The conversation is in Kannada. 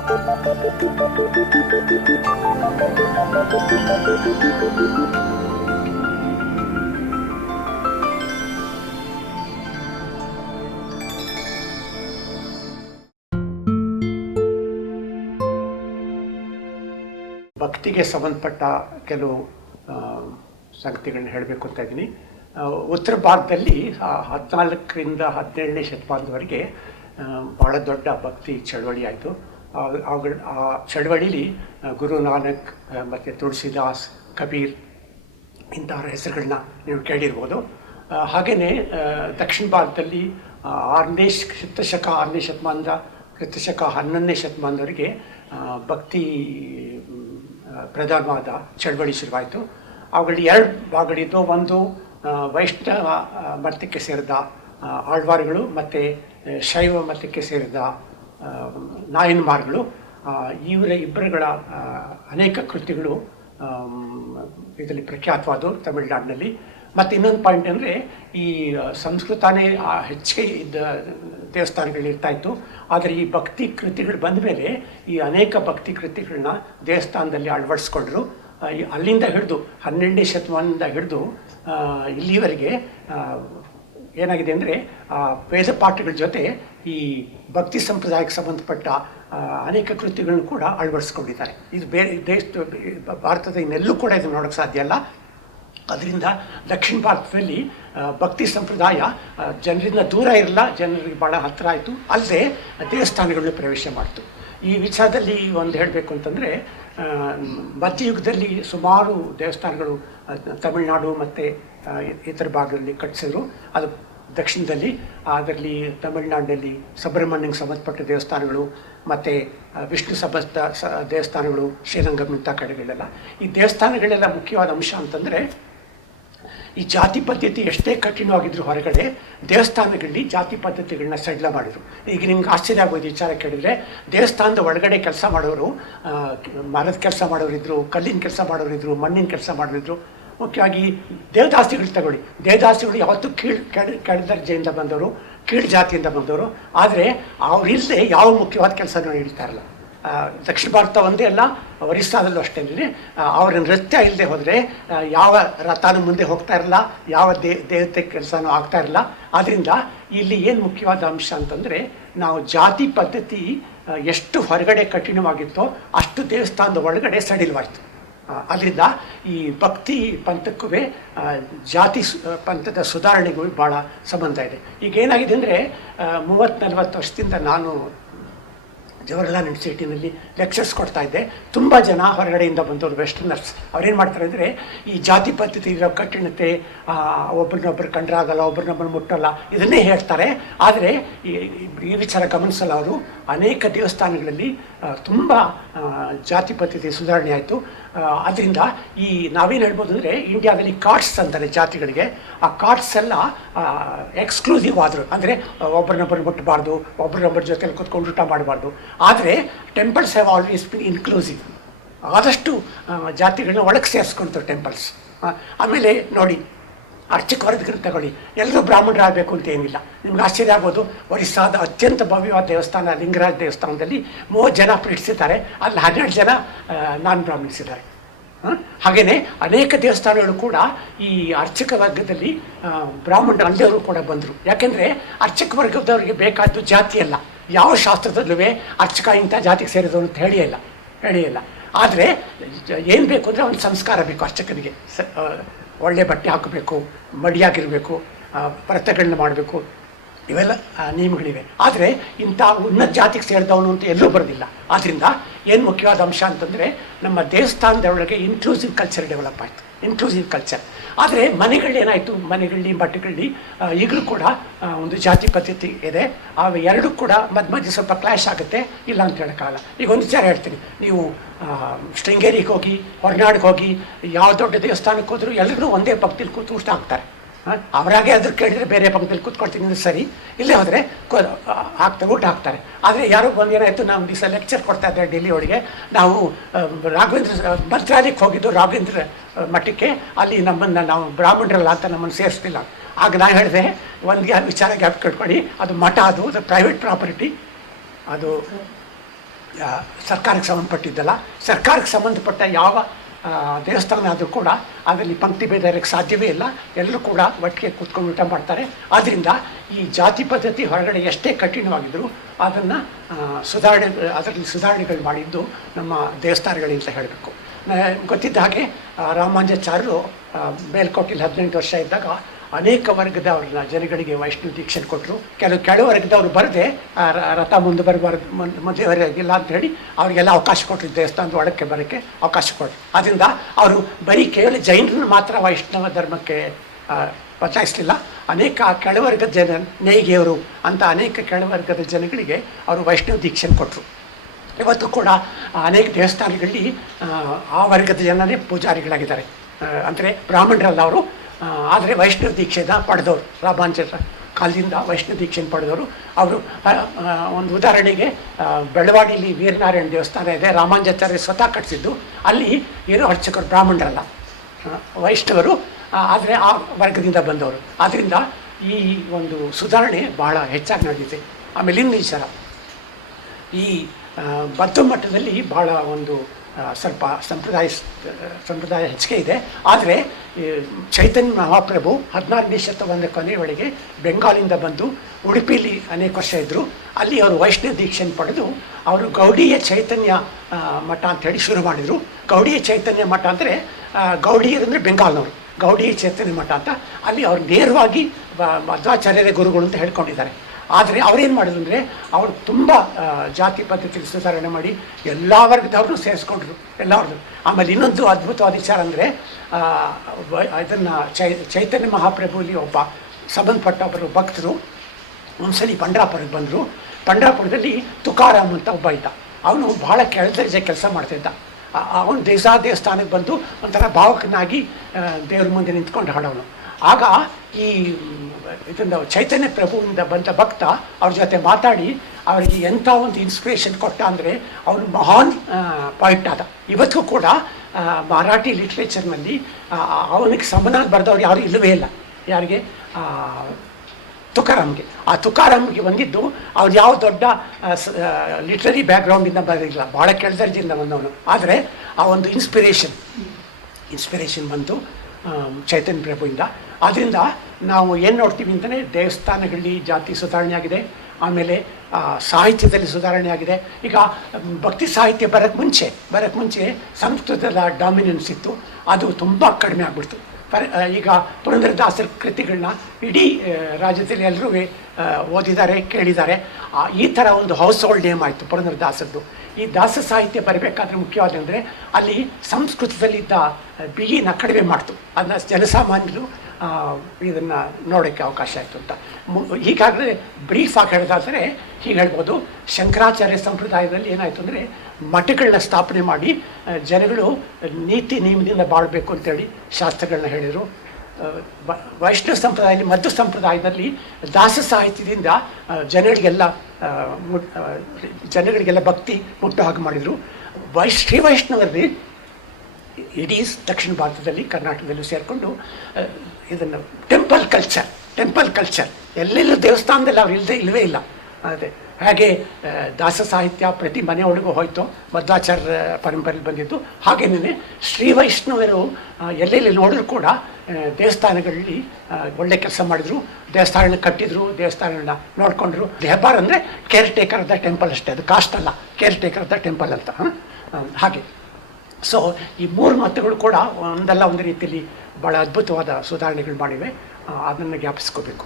ಭಕ್ತಿಗೆ ಸಂಬಂಧಪಟ್ಟ ಕೆಲವು ಸಂಗತಿಗಳನ್ನ ಹೇಳಬೇಕು ಅಂತ ಇದ್ದೀನಿ. ಉತ್ತರ ಭಾರತದಲ್ಲಿ 14ರಿಂದ 17ನೇ ಶತಮಾನದವರೆಗೆ ಭಾಳ ದೊಡ್ಡ ಭಕ್ತಿ ಚಳವಳಿ ಆಯಿತು. ಆ ಚಳವಳಿಲಿ ಗುರು ನಾನಕ್ ಮತ್ತು ತುಳಸಿದಾಸ್, ಕಬೀರ್ ಇಂತಹ ಹೆಸರುಗಳನ್ನ ನೀವು ಕೇಳಿರ್ಬೋದು. ಹಾಗೆಯೇ ದಕ್ಷಿಣ ಭಾರತದಲ್ಲಿ 6ನೇ ಕ್ರಿಸ್ತಶಕ 6ನೇ ಶತಮಾನದ ಕ್ರಿಸ್ತಶಕ 11ನೇ ಶತಮಾನದವರೆಗೆ ಭಕ್ತಿ ಪ್ರಧಾನವಾದ ಚಳವಳಿ ಶುರುವಾಯಿತು. ಅವುಗಳಲ್ಲಿ 2 ಭಾಗಗಳಿದ್ದು. ಒಂದು ವೈಷ್ಣವ ಮತಕ್ಕೆ ಸೇರಿದ ಆಳ್ವಾರುಗಳು ಮತ್ತು ಶೈವ ಮತಕ್ಕೆ ಸೇರಿದ ನಾಯನ್ಮಾರ್ಗಳು. ಇಬ್ಬರುಗಳ ಅನೇಕ ಕೃತಿಗಳು ಇದರಲ್ಲಿ ಪ್ರಖ್ಯಾತವಾದವು ತಮಿಳುನಾಡಿನಲ್ಲಿ. ಮತ್ತು ಇನ್ನೊಂದು ಪಾಯಿಂಟ್ ಅಂದರೆ ಈ ಸಂಸ್ಕೃತನೇ ಹೆಚ್ಚಿಗೆ ಇದ್ದ ದೇವಸ್ಥಾನಗಳಿರ್ತಾಯಿತ್ತು. ಆದರೆ ಈ ಭಕ್ತಿ ಕೃತಿಗಳು ಬಂದ ಮೇಲೆ ಈ ಅನೇಕ ಭಕ್ತಿ ಕೃತಿಗಳನ್ನ ದೇವಸ್ಥಾನದಲ್ಲಿ ಅಳವಡಿಸ್ಕೊಂಡ್ರು. ಅಲ್ಲಿಂದ ಹಿಡಿದು 12ನೇ ಶತಮಾನದಿಂದ ಹಿಡಿದು ಇಲ್ಲಿವರೆಗೆ ಏನಾಗಿದೆ ಅಂದರೆ ವೇದ ಪಾಠಗಳ ಜೊತೆ ಈ ಭಕ್ತಿ ಸಂಪ್ರದಾಯಕ್ಕೆ ಸಂಬಂಧಪಟ್ಟ ಅನೇಕ ಕೃತಿಗಳನ್ನು ಕೂಡ ಅಳವಡಿಸ್ಕೊಂಡಿದ್ದಾರೆ. ಇದು ಭಾರತದ ಇನ್ನೆಲ್ಲೂ ಕೂಡ ಇದು ನೋಡೋಕ್ಕೆ ಸಾಧ್ಯ ಅಲ್ಲ. ಅದರಿಂದ ದಕ್ಷಿಣ ಭಾರತದಲ್ಲಿ ಭಕ್ತಿ ಸಂಪ್ರದಾಯ ಜನರಿಂದ ದೂರ ಇರಲ್ಲ, ಜನರಿಗೆ ಭಾಳ ಹತ್ತಿರ ಆಯಿತು. ಅಲ್ಲದೆ ದೇವಸ್ಥಾನಗಳನ್ನ ಪ್ರವೇಶ ಮಾಡ್ತು. ಈ ವಿಚಾರದಲ್ಲಿ ಒಂದು ಹೇಳಬೇಕು ಅಂತಂದರೆ, ಮಧ್ಯಯುಗದಲ್ಲಿ ಸುಮಾರು ದೇವಸ್ಥಾನಗಳು ತಮಿಳುನಾಡು ಮತ್ತು ಇತರ ಭಾಗದಲ್ಲಿ ಕಟ್ಟಿಸಿದ್ರು. ಅದು ದಕ್ಷಿಣದಲ್ಲಿ, ಅದರಲ್ಲಿ ತಮಿಳುನಾಡಿನಲ್ಲಿ ಸುಬ್ರಹ್ಮಣ್ಯಂಗೆ ಸಂಬಂಧಪಟ್ಟ ದೇವಸ್ಥಾನಗಳು ಮತ್ತು ವಿಷ್ಣು ಸಂಬಂಧ ದೇವಸ್ಥಾನಗಳು, ಶ್ರೀರಂಗಂ ಇಂಥ ಕಡೆಗಳೆಲ್ಲ. ಈ ದೇವಸ್ಥಾನಗಳೆಲ್ಲ ಮುಖ್ಯವಾದ ಅಂಶ ಅಂತಂದರೆ, ಈ ಜಾತಿ ಪದ್ಧತಿ ಎಷ್ಟೇ ಕಠಿಣವಾಗಿದ್ರು ಹೊರಗಡೆ ದೇವಸ್ಥಾನಗಳಲ್ಲಿ ಜಾತಿ ಪದ್ಧತಿಗಳನ್ನ ಸಡಿಲ ಮಾಡಿದರು. ಈಗ ನಿಮ್ಗೆ ಆಶ್ಚರ್ಯ ಆಗೋದು ವಿಚಾರ ಕೇಳಿದರೆ, ದೇವಸ್ಥಾನದ ಒಳಗಡೆ ಕೆಲಸ ಮಾಡೋರು ಮರದ ಕೆಲಸ ಮಾಡೋರಿದ್ರು, ಕಲ್ಲಿನ ಕೆಲಸ ಮಾಡೋರಿದ್ರು, ಮಣ್ಣಿನ ಕೆಲಸ ಮಾಡೋರಿದ್ರು. ಮುಖ್ಯವಾಗಿ ದೇವದಾಸಿಗಳು ತಗೊಳ್ಳಿ, ದೇವದಾಸಿಗಳು ಯಾವತ್ತೂ ಕೆಳ ದರ್ಜೆಯಿಂದ ಬಂದವರು, ಕೀಳು ಜಾತಿಯಿಂದ ಬಂದವರು. ಆದರೆ ಅವರಿಲ್ಲದೆ ಯಾವ ಮುಖ್ಯವಾದ ಕೆಲಸನೂ ನೀಡ್ತಾ ಇರಲ್ಲ. ದಕ್ಷಿಣ ಭಾರತ ಒಂದೇ ಅಲ್ಲ, ಒರಿಸ್ಸಾದಲ್ಲೂ ಅಷ್ಟೇ. ಅವರ ನೃತ್ಯ ಇಲ್ಲದೆ ಹೋದರೆ ಯಾವ ರಥನೂ ಮುಂದೆ ಹೋಗ್ತಾ ಇರಲ್ಲ, ಯಾವ ದೇವತೆ ಕೆಲಸನೂ ಆಗ್ತಾ ಇರಲ್ಲ. ಆದ್ದರಿಂದ ಇಲ್ಲಿ ಏನು ಮುಖ್ಯವಾದ ಅಂಶ ಅಂತಂದರೆ, ನಾವು ಜಾತಿ ಪದ್ಧತಿ ಎಷ್ಟು ಹೊರಗಡೆ ಕಠಿಣವಾಗಿತ್ತೋ ಅಷ್ಟು ದೇವಸ್ಥಾನದ ಒಳಗಡೆ ಸಡಿಲವಾಯಿತು. ಅದರಿಂದ ಈ ಭಕ್ತಿ ಪಂಥಕ್ಕೂ ಜಾತಿ ಪಂಥದ ಸುಧಾರಣೆಗೂ ಭಾಳ ಸಂಬಂಧ ಇದೆ. ಈಗ ಏನಾಗಿದೆ ಅಂದರೆ, 30-40 ವರ್ಷದಿಂದ ನಾನು ಜವಾಹರ್ಲಾಲ್ ಯೂನಿವರ್ಸಿಟಿನಲ್ಲಿ ಲೆಕ್ಚರ್ಸ್ ಕೊಡ್ತಾ ಇದ್ದೆ. ತುಂಬ ಜನ ಹೊರಗಡೆಯಿಂದ ಬಂದವರು ವೆಸ್ಟರ್ನರ್ಸ್. ಅವ್ರೇನು ಮಾಡ್ತಾರೆ ಅಂದರೆ, ಈ ಜಾತಿ ಪದ್ಧತಿ ಇರೋ ಕಠಿಣತೆ, ಒಬ್ರನ್ನೊಬ್ಬರು ಕಂಡ್ರಾಗಲ್ಲ, ಒಬ್ರನ್ನೊಬ್ಬರು ಮುಟ್ಟಲ್ಲ, ಇದನ್ನೇ ಹೇಳ್ತಾರೆ. ಆದರೆ ಈ ವಿಚಾರ ಗಮನಿಸಲ್ಲ ಅವರು. ಅನೇಕ ದೇವಸ್ಥಾನಗಳಲ್ಲಿ ತುಂಬ ಜಾತಿ ಪದ್ಧತಿ ಸುಧಾರಣೆ ಆಯಿತು. ಅದರಿಂದ ಈ ನಾವೇನು ಹೇಳ್ಬೋದು ಅಂದರೆ, ಇಂಡಿಯಾದಲ್ಲಿ ಕಾರ್ಡ್ಸ್ ಅಂತಾರೆ ಜಾತಿಗಳಿಗೆ. ಆ ಕಾರ್ಡ್ಸ್ ಎಲ್ಲ ಎಕ್ಸ್ಕ್ಲೂಸಿವ್ ಆದರು. ಅಂದರೆ ಒಬ್ಬರನ್ನೊಬ್ಬರು ಮುಟ್ಟಬಾರ್ದು, ಒಬ್ಬರನ್ನೊಬ್ಬರ ಜೊತೆಲಿ ಕೂತ್ಕೊಂಡು ಊಟ ಮಾಡಬಾರ್ದು. ಆದರೆ temples have always been inclusive. ಆದಷ್ಟು ಜಾತಿಗಳನ್ನ ಒಳಗೆ ಸೇರಿಸ್ಕೊಳ್ತಾರೆ ಟೆಂಪಲ್ಸ್. ಆಮೇಲೆ ನೋಡಿ, ಅರ್ಚಕ ವರ್ಗಗಳು ತಗೊಳ್ಳಿ, ಎಲ್ಲರೂ ಬ್ರಾಹ್ಮಣರಾಗಬೇಕು ಅಂತ ಏನಿಲ್ಲ. ನಿಮ್ಗೆ ಆಶ್ಚರ್ಯ ಆಗೋದು, ಒರಿಸ್ಸಾದ ಅತ್ಯಂತ ಭವ್ಯವಾದ ದೇವಸ್ಥಾನ ಲಿಂಗರಾಜ ದೇವಸ್ಥಾನದಲ್ಲಿ 30 ಜನ ಪ್ರೀತಿಸಿದ್ದಾರೆ, ಅಲ್ಲಿ 12 ಜನ ನಾನ್ ಬ್ರಾಹ್ಮಿಣ್ಸ್ ಇದ್ದಾರೆ. ಹಾಗೆಯೇ ಅನೇಕ ದೇವಸ್ಥಾನಗಳು ಕೂಡ ಈ ಅರ್ಚಕ ವರ್ಗದಲ್ಲಿ ಬ್ರಾಹ್ಮಣರು ಅಲ್ಲದವರು ಕೂಡ ಬಂದರು. ಯಾಕೆಂದರೆ ಅರ್ಚಕ ವರ್ಗದವರಿಗೆ ಬೇಕಾದ್ದು ಜಾತಿ ಅಲ್ಲ. ಯಾವ ಶಾಸ್ತ್ರದಲ್ಲೂ ಅರ್ಚಕ ಇಂಥ ಜಾತಿಗೆ ಸೇರಿದವರು ಅಂತ ಹೇಳಿಯಲ್ಲ. ಆದರೆ ಏನು ಬೇಕು ಅಂದರೆ ಒಂದು ಸಂಸ್ಕಾರ ಬೇಕು ಅರ್ಚಕನಿಗೆ. ಒಳ್ಳೆ ಬಟ್ಟೆ ಹಾಕಬೇಕು, ಮಡಿಯಾಗಿರಬೇಕು, ವ್ರತಗಳನ್ನ ಮಾಡಬೇಕು, ಇವೆಲ್ಲ ನಿಯಮಗಳಿವೆ. ಆದರೆ ಇಂಥ ಉನ್ನತ ಜಾತಿಗೆ ಸೇರಿದವನು ಅಂತ ಎಲ್ಲೂ ಬರೋದಿಲ್ಲ. ಆದ್ದರಿಂದ ಏನು ಮುಖ್ಯವಾದ ಅಂಶ ಅಂತಂದರೆ, ನಮ್ಮ ದೇವಸ್ಥಾನದೊಳಗೆ ಇನ್ಕ್ಲೂಸಿವ್ ಕಲ್ಚರ್ ಡೆವಲಪ್ ಆಯಿತು, ಇನ್ಕ್ಲೂಸಿವ್ ಕಲ್ಚರ್. ಆದರೆ ಮನೆಗಳೇನಾಯಿತು, ಮನೆಗಳಲ್ಲಿ ಮಠಗಳಲ್ಲಿ ಈಗಲೂ ಕೂಡ ಒಂದು ಜಾತಿ ಪದ್ಧತಿ ಇದೆ. ಅವು ಎರಡೂ ಕೂಡ ಮಧ್ಯೆ ಸ್ವಲ್ಪ ಕ್ಲಾಶ್ ಆಗುತ್ತೆ, ಇಲ್ಲ ಅಂತ ಹೇಳೋಕ್ಕಾಗಲ್ಲ. ಈಗ ಒಂದು ವಿಚಾರ ಹೇಳ್ತೀನಿ, ನೀವು ಶೃಂಗೇರಿಗೆ ಹೋಗಿ, ಹೊರನಾಡಿಗೆ ಹೋಗಿ, ಯಾವ ದೊಡ್ಡ ದೇವಸ್ಥಾನಕ್ಕೆ ಹೋದರೂ ಎಲ್ಲರೂ ಒಂದೇ ಪಂಕ್ತಿಲಿ ಕೂತು ಊಟ ಹಾಕ್ತಾರೆ. ಅವರಾಗೆ ಅದ್ರ ಕೇಳಿದರೆ ಬೇರೆ ಪಂಕ್ತಿಲಿ ಕೂತ್ಕೊಳ್ತೀನಿ ಅಂದರೆ ಸರಿ, ಇಲ್ಲೇ ಹೋದರೆ ಊಟ ಹಾಕ್ತಾರೆ. ಆದರೆ ಯಾರೋ ಬಂದು ಏನಾಯಿತು, ನಾವು ದಿವಸ ಲೆಕ್ಚರ್ ಕೊಡ್ತಾ ಇದ್ದಾರೆ ಡೆಲ್ಲಿ ಒಳಗೆ. ನಾವು ರಾಘವೇಂದ್ರ ಮಂತ್ರಾಲಯಕ್ಕೆ ಹೋಗಿದ್ದು, ರಾಘವೇಂದ್ರ ಮಠಕ್ಕೆ. ಅಲ್ಲಿ ನಾವು ಬ್ರಾಹ್ಮಣರಲ್ಲ ಅಂತ ನಮ್ಮನ್ನು ಸೇರಿಸ್ತಿಲ್ಲ. ಆಗ ನಾನು ಹೇಳಿದೆ, ಒಂದು ವಿಚಾರ ಗ್ಯಾಪ್ ಕಟ್ಕೊಳ್ಳಿ, ಅದು ಮಠ, ಅದು ಪ್ರೈವೇಟ್ ಪ್ರಾಪರ್ಟಿ, ಅದು ಸರ್ಕಾರಕ್ಕೆ ಸಂಬಂಧಪಟ್ಟಿದ್ದಲ್ಲ. ಸರ್ಕಾರಕ್ಕೆ ಸಂಬಂಧಪಟ್ಟ ಯಾವ ದೇವಸ್ಥಾನ ಆದರೂ ಕೂಡ ಅದರಲ್ಲಿ ಪಂಕ್ತಿ ಭೇದ ಇರೋಕ್ಕೆ ಸಾಧ್ಯವೇ ಇಲ್ಲ. ಎಲ್ಲರೂ ಕೂಡ ಒಟ್ಟಿಗೆ ಕೂತ್ಕೊಂಡು ಊಟ ಮಾಡ್ತಾರೆ. ಆದ್ದರಿಂದ ಈ ಜಾತಿ ಪದ್ಧತಿ ಹೊರಗಡೆ ಎಷ್ಟೇ ಕಠಿಣವಾಗಿದ್ದರೂ ಅದನ್ನು ಅದರಲ್ಲಿ ಸುಧಾರಣೆಗಳು ಮಾಡಿದ್ದು ನಮ್ಮ ದೇವಸ್ಥಾನಗಳಿಂದ ಹೇಳಬೇಕು. ಗೊತ್ತಿದ್ದ ಹಾಗೆ ರಾಮಾನುಜಾಚಾರ್ಯರು ಮೇಲ್ಕೋಟೆಯಲ್ಲಿ 18 ವರ್ಷ ಇದ್ದಾಗ ಅನೇಕ ವರ್ಗದವ್ರನ್ನ ಜನಗಳಿಗೆ ವೈಷ್ಣವ ದೀಕ್ಷೆ ಕೊಟ್ಟರು. ಕೆಳ ವರ್ಗದವ್ರು ಬರದೆ ರಥ ಮುಂದೆ ಬರಬಾರ್ದು, ಮುಂದೆವರೆಗಿಲ್ಲ ಅಂತ ಹೇಳಿ ಅವರಿಗೆಲ್ಲ ಅವಕಾಶ ಕೊಟ್ಟರು, ದೇವಸ್ಥಾನದ ಒಳಕ್ಕೆ ಬರೋಕ್ಕೆ ಅವಕಾಶ ಕೊಟ್ಟರು. ಆದ್ದರಿಂದ ಅವರು ಬರೀ ಕೇವಲ ಜೈನರನ್ನು ಮಾತ್ರ ವೈಷ್ಣವ ಧರ್ಮಕ್ಕೆ ಬದಲಾಯಿಸಲಿಲ್ಲ. ಅನೇಕ ಕೆಳವರ್ಗದ ಜನ, ನೇಯ್ಗೆಯವರು ಅಂತ ಅನೇಕ ಕೆಳವರ್ಗದ ಜನಗಳಿಗೆ ಅವರು ವೈಷ್ಣವ ದೀಕ್ಷೆ ಕೊಟ್ಟರು. ಇವತ್ತು ಕೂಡ ಅನೇಕ ದೇವಸ್ಥಾನಗಳಲ್ಲಿ ಆ ವರ್ಗದ ಜನರೇ ಪೂಜಾರಿಗಳಾಗಿದ್ದಾರೆ. ಅಂದರೆ ಬ್ರಾಹ್ಮಣರಲ್ಲ ಅವರು, ಆದರೆ ವೈಷ್ಣವ ದೀಕ್ಷೆನ ಪಡೆದವರು, ರಾಮಾನುಜರ ಕಾಲದಿಂದ ವೈಷ್ಣವ ದೀಕ್ಷೆಯನ್ನು ಪಡೆದವರು ಅವರು. ಒಂದು ಉದಾಹರಣೆಗೆ ಬೆಳವಾಡಿಯಲ್ಲಿ ವೀರನಾರಾಯಣ ದೇವಸ್ಥಾನ ಇದೆ, ರಾಮಾನುಜಾಚಾರ್ಯ ಸ್ವತಃ ಕಟ್ಟಿಸಿದ್ದು. ಅಲ್ಲಿ ಏನೋ ಅರ್ಚಕರು ಬ್ರಾಹ್ಮಣರಲ್ಲ, ವೈಷ್ಣವರು, ಆದರೆ ಆ ವರ್ಗದಿಂದ ಬಂದವರು. ಆದ್ದರಿಂದ ಈ ಒಂದು ಸುಧಾರಣೆ ಬಹಳ ಹೆಚ್ಚಾಗಿ ನಡೆದಿದೆ. ಆಮೇಲೆ ಇನ್ನೂ ವಿಚಾರ, ಈ ಬೌದ್ಧ ಮಟ್ಟದಲ್ಲಿ ಬಹಳ ಒಂದು ಸ್ವಲ್ಪ ಸಂಪ್ರದಾಯ ಹೆಚ್ಚಿಗೆ ಇದೆ. ಆದರೆ ಚೈತನ್ಯ ಮಹಾಪ್ರಭು 16ನೇ ಶತಮಾನದ ಕೊನೆಯೊಳಗೆ ಬೆಂಗಾಲಿಂದ ಬಂದು ಉಡುಪಿಲಿ ಅನೇಕ ವರ್ಷ ಇದ್ದರು. ಅಲ್ಲಿ ಅವರು ವೈಷ್ಣವ ದೀಕ್ಷೆಯನ್ನು ಪಡೆದು ಅವರು ಗೌಡಿಯ ಚೈತನ್ಯ ಮಠ ಅಂಥೇಳಿ ಶುರು ಮಾಡಿದರು. ಗೌಡಿಯ ಚೈತನ್ಯ ಮಠ ಅಂದರೆ ಗೌಡಿಯರಂದರೆ ಬೆಂಗಾಲ್ನವರು, ಗೌಡಿಯ ಚೈತನ್ಯ ಮಠ ಅಂತ. ಅಲ್ಲಿ ಅವರು ನೇರವಾಗಿ ಮಧ್ವಾಚಾರ್ಯರೇ ಗುರುಗಳು ಅಂತ ಹೇಳ್ಕೊಂಡಿದ್ದಾರೆ. ಆದರೆ ಅವರೇನು ಮಾಡಿದ್ರು ಅಂದರೆ ಅವರು ತುಂಬ ಜಾತಿ ಪದ್ಧತಿ ಸುಧಾರಣೆ ಮಾಡಿ ಎಲ್ಲ ವರ್ಗದವ್ರನ್ನೂ ಸೇರಿಸ್ಕೊಂಡ್ರು, ಎಲ್ಲವ್ರದ್ದು. ಆಮೇಲೆ ಇನ್ನೊಂದು ಅದ್ಭುತವಾದ ವಿಚಾರ ಅಂದರೆ ಇದನ್ನು ಚೈತನ್ಯ ಮಹಾಪ್ರಭುಲಿ ಒಬ್ಬ ಸಂಬಂಧಪಟ್ಟ ಒಬ್ಬರು ಭಕ್ತರು ಒಂದ್ಸಲಿ ಪಂಡ್ರಾಪುರಕ್ಕೆ ಬಂದರು. ಪಂಡ್ರಾಪುರದಲ್ಲಿ ತುಕಾರಾಮ್ ಅಂತ ಒಬ್ಬ ಇದ್ದ. ಅವನು ಭಾಳ ಕೆಳದರ್ಜೆ ಕೆಲಸ ಮಾಡ್ತಿದ್ದ. ಅವನು ದೇವಸ್ಥಾನಕ್ಕೆ ಬಂದು ಒಂಥರ ಭಾವಕನಾಗಿ ದೇವ್ರ ಮುಂದೆ ನಿಂತ್ಕೊಂಡು ಹಾಡೋನು. ಆಗ ಈ ಇದನ್ನು ಚೈತನ್ಯ ಪ್ರಭುವಿಂದ ಬಂದ ಭಕ್ತ ಅವ್ರ ಜೊತೆ ಮಾತಾಡಿ ಅವರಿಗೆ ಎಂಥ ಒಂದು ಇನ್ಸ್ಪಿರೇಷನ್ ಕೊಟ್ಟ ಅಂದರೆ ಅವನು ಮಹಾನ್ ಪಾಯಿಂಟ್ ಆದ. ಇವತ್ತಿಗೂ ಕೂಡ ಮರಾಠಿ ಲಿಟ್ರೇಚರ್ನಲ್ಲಿ ಅವನಿಗೆ ಸಮನಾಗಿ ಬರೆದವ್ರು ಯಾರೂ ಇಲ್ಲವೇ ಇಲ್ಲ. ಯಾರಿಗೆ? ತುಕಾರಾಮ್ಗೆ. ಆ ತುಕಾರಾಮ್ಗೆ ಬಂದಿದ್ದು ಅವ್ರು ಯಾವ ದೊಡ್ಡ ಲಿಟ್ರರಿ ಬ್ಯಾಕ್ಗ್ರೌಂಡಿಂದ ಬರಲಿಲ್ಲ, ಭಾಳ ಕೆಳದರ್ಜೆಯಿಂದ ಬಂದವನು. ಆದರೆ ಆ ಒಂದು ಇನ್ಸ್ಪಿರೇಷನ್ ಬಂತು ಚೈತನ್ಯ ಪ್ರಭುವಿಂದ. ಆದ್ದರಿಂದ ನಾವು ಏನು ನೋಡ್ತೀವಿ ಅಂತಲೇ ದೇವಸ್ಥಾನಗಳಲ್ಲಿ ಜಾತಿ ಸುಧಾರಣೆ ಆಗಿದೆ. ಆಮೇಲೆ ಸಾಹಿತ್ಯದಲ್ಲಿ ಸುಧಾರಣೆ ಆಗಿದೆ. ಈಗ ಭಕ್ತಿ ಸಾಹಿತ್ಯ ಬರೋಕ್ಕೆ ಮುಂಚೆ ಸಂಸ್ಕೃತದ ಡಾಮಿನೆನ್ಸ್ ಇತ್ತು, ಅದು ತುಂಬ ಕಡಿಮೆ ಆಗ್ಬಿಡ್ತು. ಈಗ ಪುರಂದರದಾಸರ ಕೃತಿಗಳನ್ನ ಇಡೀ ರಾಜ್ಯದಲ್ಲಿ ಎಲ್ಲರೂ ಓದಿದ್ದಾರೆ, ಕೇಳಿದ್ದಾರೆ. ಈ ಥರ ಒಂದು ಹೌಸ್ ಹೋಲ್ಡ್ ನೇಮ್ ಆಯಿತು ಪುರಂದರದಾಸರದ್ದು. ಈ ದಾಸ ಸಾಹಿತ್ಯ ಬರಬೇಕಾದ್ರೆ ಮುಖ್ಯವಾದಂದರೆ ಅಲ್ಲಿ ಸಂಸ್ಕೃತದಲ್ಲಿದ್ದ ಬಿಗಿನ ಕಡಿಮೆ ಮಾಡ್ತು. ಅದನ್ನ ಜನಸಾಮಾನ್ಯರು ಇದನ್ನು ನೋಡೋಕ್ಕೆ ಅವಕಾಶ ಆಯಿತು ಅಂತ. ಈಗಾಗಲೇ ಬ್ರೀಫಾಗಿ ಹೇಳೋದಾದರೆ ಹೀಗೆ ಹೇಳ್ಬೋದು, ಶಂಕರಾಚಾರ್ಯ ಸಂಪ್ರದಾಯದಲ್ಲಿ ಏನಾಯಿತು ಅಂದರೆ ಮಠಗಳನ್ನ ಸ್ಥಾಪನೆ ಮಾಡಿ ಜನಗಳು ನೀತಿ ನಿಯಮದಿಂದ ಬಾಳಬೇಕು ಅಂತೇಳಿ ಶಾಸ್ತ್ರಗಳನ್ನ ಹೇಳಿದರು. ವೈಷ್ಣವ ಸಂಪ್ರದಾಯದಲ್ಲಿ, ಮಧ್ವ ಸಂಪ್ರದಾಯದಲ್ಲಿ ದಾಸ ಸಾಹಿತ್ಯದಿಂದ ಜನಗಳಿಗೆಲ್ಲ ಭಕ್ತಿ ಮುಟ್ಟೋ ಹಾಗೆ ಮಾಡಿದರು. ಶ್ರೀ ವೈಷ್ಣವರಲ್ಲಿ ಇಡೀ ದಕ್ಷಿಣ ಭಾರತದಲ್ಲಿ, ಕರ್ನಾಟಕದಲ್ಲೂ ಸೇರಿಕೊಂಡು ಇದನ್ನು ಟೆಂಪಲ್ ಕಲ್ಚರ್ ಎಲ್ಲೆಲ್ಲೂ ದೇವಸ್ಥಾನದಲ್ಲಿ ಅವ್ರು ಇಲ್ಲವೇ ಇಲ್ಲ. ಅದೇ ಹಾಗೆ ದಾಸ ಸಾಹಿತ್ಯ ಪ್ರತಿ ಮನೆಯೊಳಗೂ ಹೋಯಿತು, ಮಧ್ವಾಚಾರ್ಯ ಪರಂಪರೆಯಲ್ಲಿ ಬಂದಿದ್ದು. ಹಾಗೇನೇ ಶ್ರೀ ವೈಷ್ಣವರು ಎಲ್ಲೆಲ್ಲಿ ನೋಡಿದ್ರು ಕೂಡ ದೇವಸ್ಥಾನಗಳಲ್ಲಿ ಒಳ್ಳೆ ಕೆಲಸ ಮಾಡಿದರು, ದೇವಸ್ಥಾನಗಳನ್ನ ಕಟ್ಟಿದ್ರು, ದೇವಸ್ಥಾನಗಳನ್ನ ನೋಡಿಕೊಂಡ್ರು. ಹೆಬ್ಬಾರ್ ಅಂದರೆ care taker of the temple ಅಷ್ಟೇ, ಅದು ಕಾಸ್ಟ್ ಅಲ್ಲ, care taker of the temple ಅಂತ. ಹಾಗೆ ಸೊ ಈ ಮೂರು ಮತಗಳು ಕೂಡ ಒಂದಲ್ಲ ಒಂದು ರೀತಿಯಲ್ಲಿ ಭಾಳ ಅದ್ಭುತವಾದ ಸುಧಾರಣೆಗಳು ಮಾಡಿವೆ. ಅದನ್ನು ಜ್ಞಾಪಿಸ್ಕೋಬೇಕು.